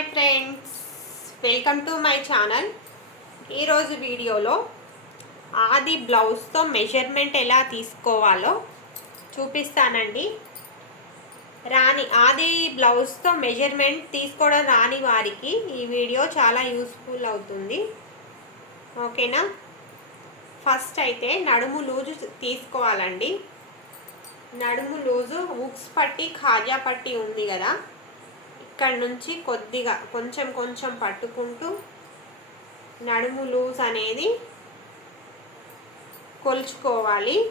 Hi friends. Welcome to my channel. ఈరోజు వీడియోలో ఆది బ్లౌజ్తో మెజర్మెంట్ ఎలా తీసుకోవాలో చూపిస్తానండి. రాని ఆది బ్లౌజ్తో మెజర్మెంట్ తీసుకోవడం రాని వారికి ఈ వీడియో చాలా యూస్ఫుల్ అవుతుంది. ఓకేనా? ఫస్ట్ అయితే నడుము లూజు తీసుకోవాలండి. నడుము లూజు ఉక్స్ పట్టి ఖాజా పట్టి ఉంది కదా. ఇక్కడ నుంచి కొద్దిగా కొంచెం కొంచెం పట్టుకుంటూ నడుము లూజ్ అనేది కొలుచుకోవాలి.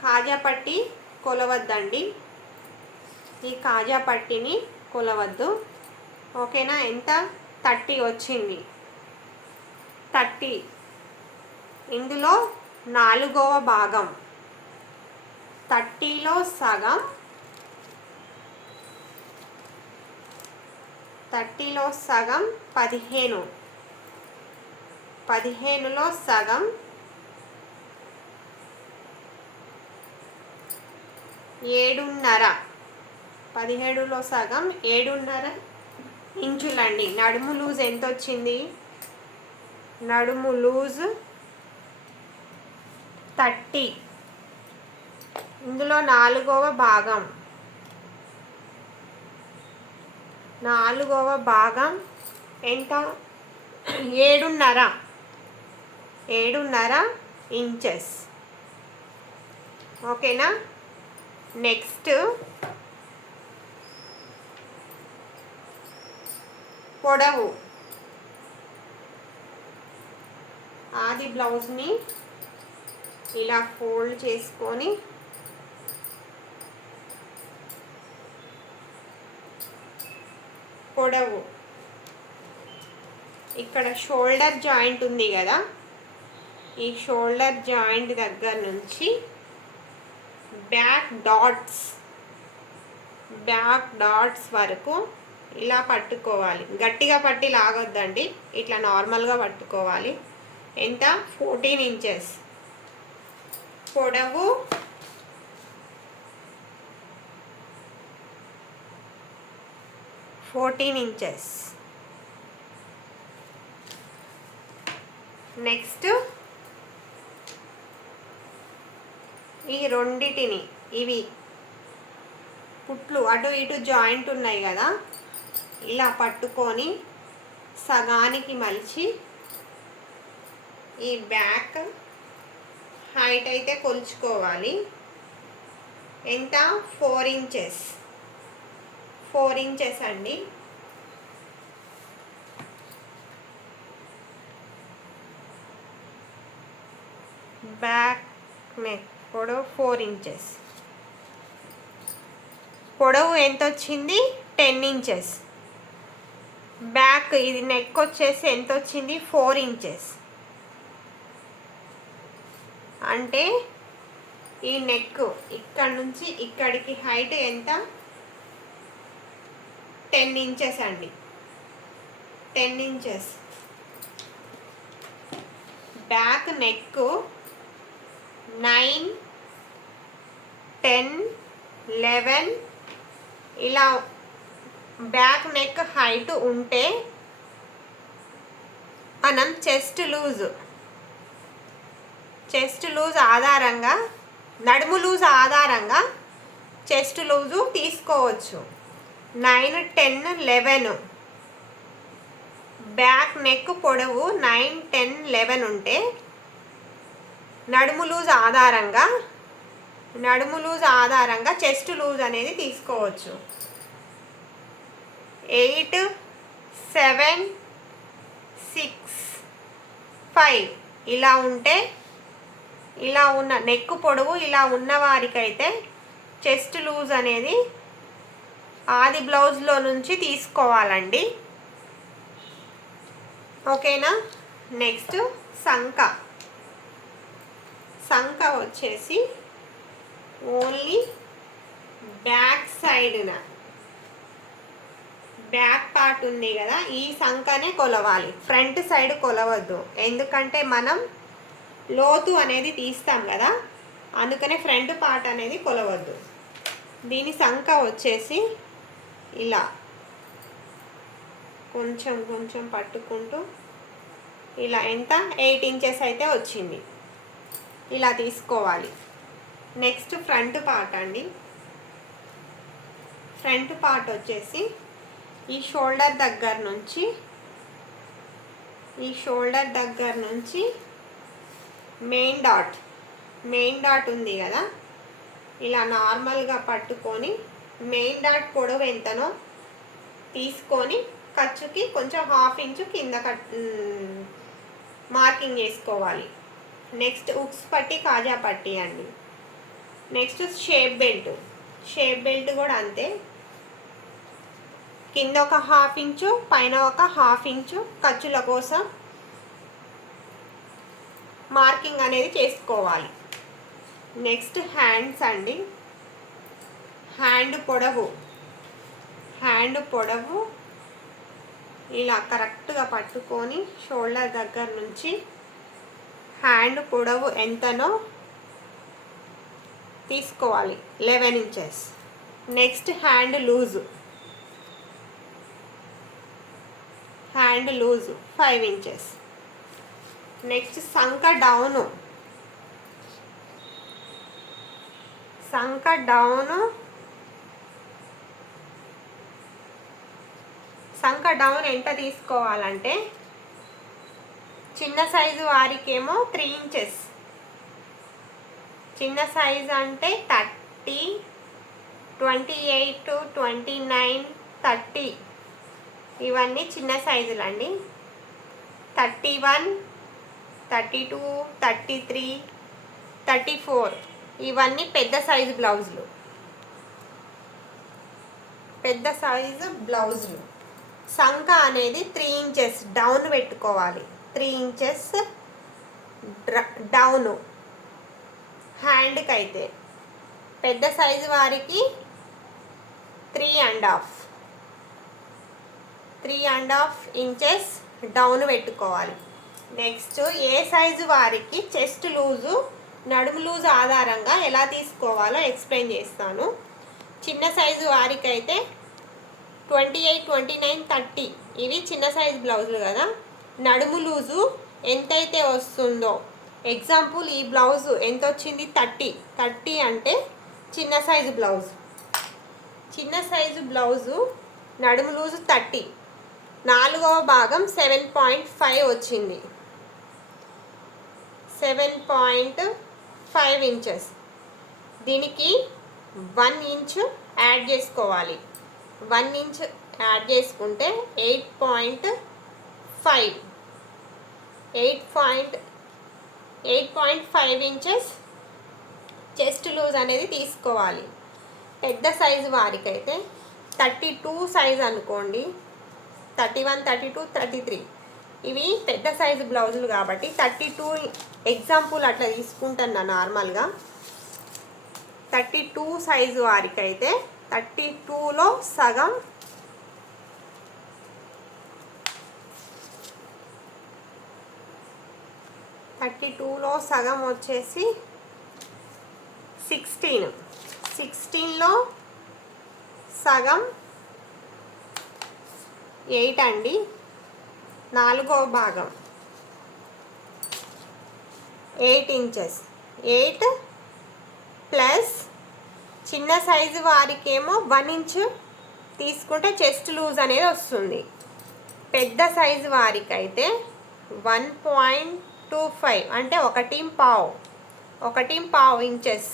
కాజా పట్టి కొలవద్దండి. ఈ కాజా పట్టిని కొలవద్దు. ఓకేనా? ఎంత? థర్టీ వచ్చింది. థర్టీ. ఇందులో నాలుగవ భాగం. థర్టీలో సగం. థర్టీలో సగం పదిహేను. పదిహేనులో సగం ఏడున్నర. పదిహేడులో సగం ఏడున్నర. ఇంచులండి నడుము లూజ్ ఎంత వచ్చింది నడుము లూజ్ థర్టీ. ఇందులో నాలుగవ భాగం. నాలుగవ భాగం ఎంత? ఏడున్నర. ఏడున్నర ఇంచెస్. ఓకేనా? నెక్స్ట్. పొడవు. ఆది బ్లౌజ్ని ఇలా ఫోల్డ్ చేసుకొని పొడవు. ఇక్కడ షోల్డర్ జాయింట్ ఉంది కదా. ఈ షోల్డర్ జాయింట్ దగ్గర నుంచి బ్యాక్ డాట్స్ బ్యాక్ డాట్స్ వరకు ఇలా పట్టుకోవాలి. గట్టిగా పట్టి లాగొద్దండి. ఇట్లా నార్మల్గా పట్టుకోవాలి. ఎంత? Fourteen inches. పొడవు ఫోర్టీన్ ఇంచెస్. నెక్స్ట్ ఈ రెండిటిని ఇవి పుట్లు అటు ఇటు జాయింట్ ఉన్నాయి కదా ఇలా పట్టుకొని సగానికి మలిచి ఈ బ్యాక్ హైట్ అయితే కొలుచుకోవాలి. ఎంత? Four inches. ఫోర్ ఇంచెస్ అండి. బ్యాక్ నెక్ పొడవు ఫోర్ ఇంచెస్. పొడవు ఎంత వచ్చింది టెన్ ఇంచెస్. బ్యాక్ ఇది నెక్ వచ్చేసి ఎంత వచ్చింది ఫోర్ ఇంచెస్. అంటే ఈ నెక్ ఇక్కడ నుంచి ఇక్కడికి హైట్ ఎంత? టెన్ ఇంచెస్ అండి. Ten inches. Back neck nine ten eleven ఇలా బ్యాక్ నెక్ హైట్ ఉంటే మనం చెస్ట్ లూజ్. చెస్ట్ లూజ్ ఆధారంగా నడుము లూజ్ ఆధారంగా చెస్ట్ లూజు తీసుకోవచ్చు. Nine ten eleven. Back neck పొడవు నైన్ టెన్ లెవెన్ ఉంటే నడుము లూజ్ ఆధారంగా నడుము లూజ్ ఆధారంగా చెస్ట్ లూజ్ అనేది తీసుకోవచ్చు. Eight seven six five. ఇలా ఉంటే ఇలా ఉన్న నెక్ పొడవు ఇలా ఉన్న వారికైతే చెస్ట్ లూజ్ అనేది ఆది బ్లౌజ్లో నుంచి తీసుకోవాలండి. ఓకేనా? నెక్స్ట్ సంఖ సంఖ వచ్చేసి ఓన్లీ బ్యాక్ సైడ్న. బ్యాక్ పార్ట్ ఉంది కదా ఈ సంకనే కొలవాలి. ఫ్రంట్ సైడ్ కొలవద్దు. ఎందుకంటే మనం లోతు అనేది తీస్తాం కదా అందుకనే ఫ్రంట్ పార్ట్ అనేది కొలవద్దు. దీని సంఖ వచ్చేసి ఇలా కొంచెం కొంచెం పట్టుకుంటూ ఇలా ఎంత? ఎయిట్ ఇంచెస్ అయితే వచ్చింది. ఇలా తీసుకోవాలి. నెక్స్ట్ ఫ్రంట్ పార్ట్ అండి. ఫ్రంట్ పార్ట్ వచ్చేసి ఈ షోల్డర్ దగ్గర నుంచి ఈ షోల్డర్ దగ్గర నుంచి మెయిన్ డాట్ మెయిన్ డాట్ ఉంది కదా? ఇలా నార్మల్గా పట్టుకొని మెయిన్ డాట్ పొడవు ఎంతనో తీసుకొని ఖర్చుకి కొంచెం హాఫ్ ఇంచు కింద కట్ మార్కింగ్ చేసుకోవాలి. నెక్స్ట్ ఉక్స్ పట్టి కాజా పట్టి అండి. Next shape belt. Shape belt కూడా అంతే. కింద ఒక హాఫ్ ఇంచు పైన ఒక హాఫ్ ఇంచు ఖర్చుల కోసం మార్కింగ్ అనేది చేసుకోవాలి. నెక్స్ట్ హ్యాండ్స్ అండి. హ్యాండ్ పొడవు. హ్యాండ్ పొడవు ఇలా కరెక్ట్గా పట్టుకొని షోల్డర్ దగ్గర నుంచి హ్యాండ్ పొడవు ఎంతనో తీసుకోవాలి eleven inches. Next hand loose. Hand loose five inches. Next సంక down. సంక డౌను సంక డౌన్ ఎంత తీసుకోవాలంటే చిన్న సైజు వారికేమో త్రీ ఇంచెస్ చిన్న సైజు అంటే thirty twenty eight twenty nine thirty ఇవన్నీ చిన్న సైజులు అండి. Thirty one thirty two thirty three thirty four ఇవన్నీ పెద్ద సైజు బ్లౌజులు పెద్ద సైజు బ్లౌజులు సంఖ అనేది త్రీ ఇంచెస్ డౌన్ పెట్టుకోవాలి. త్రీ ఇంచెస్ డౌను హ్యాండ్కి అయితే పెద్ద సైజు వారికి three and half three and half inches down పెట్టుకోవాలి. నెక్స్ట్ ఏ సైజు వారికి చెస్ట్ లూజు నడుము లూజు ఆధారంగా ఎలా తీసుకోవాలో ఎక్స్ప్లెయిన్ చేస్తాను. చిన్న సైజు వారికి అయితే twenty eight twenty nine thirty. ఇవి చిన్న సైజు బ్లౌజులు కదా. నడుము లూజు ఎంతైతే వస్తుందో. ఎగ్జాంపుల్ ఈ బ్లౌజు ఎంత వచ్చింది థర్టీ. థర్టీ అంటే చిన్న సైజు బ్లౌజ్. చిన్న సైజు బ్లౌజు నడుము లూజు థర్టీ. నాలుగవ భాగం సెవెన్ పాయింట్ ఫైవ్ వచ్చింది. Seven point five inches. దీనికి వన్ ఇంచ్ యాడ్ చేసుకోవాలి. వన్ ఇంచ్ యాడ్ చేసుకుంటే eight point five. Eight point eight point five inches chest loose అనేది తీసుకోవాలి. పెద్ద సైజు వారికైతే థర్టీ టూ సైజ్ అనుకోండి. Thirty one thirty two thirty three. ఇవి పెద్ద సైజు బ్లౌజులు కాబట్టి థర్టీ టూ ఎగ్జాంపుల్ అట్లా తీసుకుంటున్నా నార్మల్గా. థర్టీ టూ సైజు వారికైతే థర్టీ టూలో సగం. థర్టీ టూలో సగం వచ్చేసి సిక్స్టీన్. సిక్స్టీన్లో సగం ఎయిట్ అండి. నాలుగో భాగం. Eight inches. ఎయిట్ ప్లస్ చిన్న సైజు వారికేమో వన్ ఇంచ్ తీసుకుంటే చెస్ట్ లూజ్ అనేది వస్తుంది. పెద్ద సైజు వారికైతే వన్ పాయింట్ టూ ఫైవ్ అంటే ఒకటి పావు ఒకటి పావు ఇంచెస్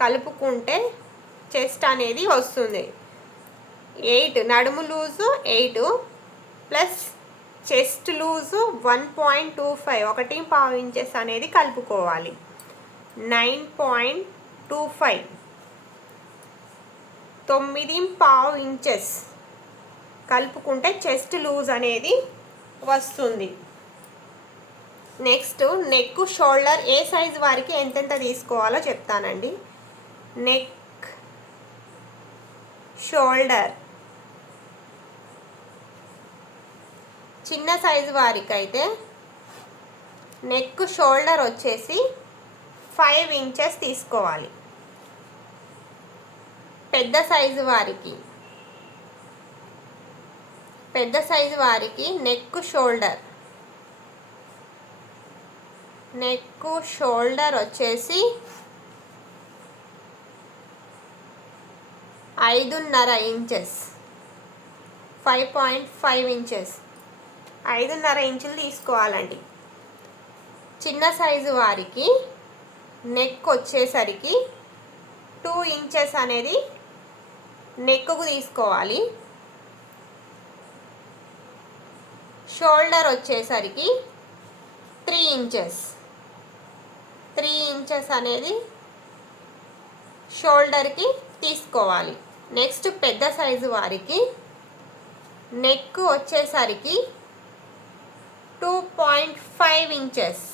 కలుపుకుంటే చెస్ట్ అనేది వస్తుంది. ఎయిట్ నడుము loose eight plus chest loose one point two five ఒకటి పావు ఇంచెస్ అనేది కలుపుకోవాలి. నైన్ పాయింట్ టూ ఫైవ్ తొమ్మిది పావు ఇంచెస్. కలుపుకుంటే చెస్ట్ లూజ్ అనేది వస్తుంది. నెక్స్ట్ నెక్ షోల్డర్ ఏ సైజ్ వారికి ఎంతెంత తీసుకోవాలో చెప్తానండి. Neck shoulder. చిన్న సైజు వారికి అయితే నెక్ షోల్డర్ వచ్చేసి ఫైవ్ ఇంచెస్ తీసుకోవాలి. పెద్ద సైజు వారికి. పెద్ద సైజు వారికి నెక్ షోల్డర్. నెక్ షోల్డర్ వచ్చేసి ఐదున్నర inches. Five point five inches. ఐదున్నర ఇంచులు తీసుకోవాలండి. చిన్న సైజు వారికి నెక్ వచ్చేసరికి టూ ఇంచెస్ అనేది నెక్కు తీసుకోవాలి. షోల్డర్ వచ్చేసరికి త్రీ ఇంచెస్. త్రీ ఇంచెస్ అనేది షోల్డర్కి తీసుకోవాలి. నెక్స్ట్ పెద్ద సైజు వారికి నెక్ వచ్చేసరికి two point five inches.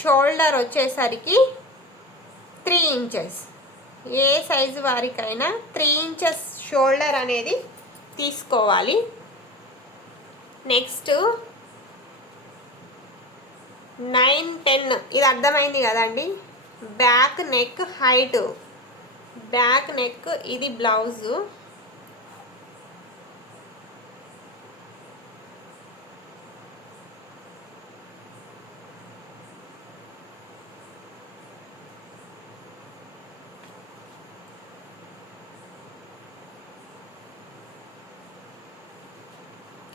Shoulder వచ్చేసరికి త్రీ ఇంచెస్. ఏ సైజు వారికైనా త్రీ ఇంచెస్ షోల్డర్ అనేది తీసుకోవాలి. నెక్స్ట్ నైన్ టెన్ ఇది అర్థమైంది కదండి. Back neck height. Back neck ఇది బ్లౌజు.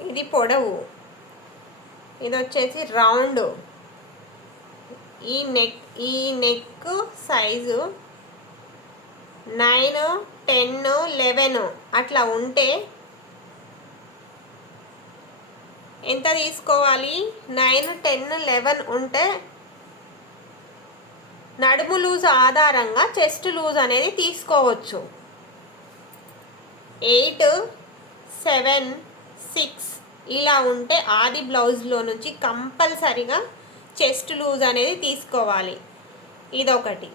ఇది పొడవు. ఇది వచ్చేసి రౌండ్. ఈ నెక్ ఈ neck size nine ten eleven. అట్లా ఉంటే ఎంత తీసుకోవాలి? నైన్ టెన్ లెవెన్ ఉంటే నడుము లూజ్ ఆధారంగా చెస్ట్ లూజ్ అనేది తీసుకోవచ్చు. ఎయిట్ సెవెన్ సిక్స్ ఇలా ఉంటే ఆది బ్లౌజ్లో నుంచి కంపల్సరిగా చెస్ట్ లూజ్ అనేది తీసుకోవాలి. ఇదొకటి.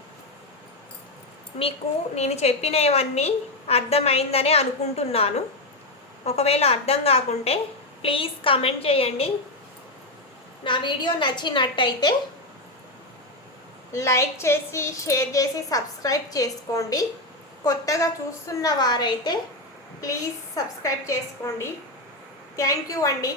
మీకు నేను చెప్పినవన్నీ అర్థమైందనే అనుకుంటున్నాను. ఒకవేళ అర్థం కాకుంటే ప్లీజ్ కమెంట్ చేయండి. నా వీడియో నచ్చినట్టయితే లైక్ చేసి షేర్ చేసి సబ్స్క్రైబ్ చేసుకోండి. కొత్తగా చూస్తున్న వారైతే ప్లీజ్ సబ్స్క్రైబ్ చేసుకోండి. థ్యాంక్ యూ అండి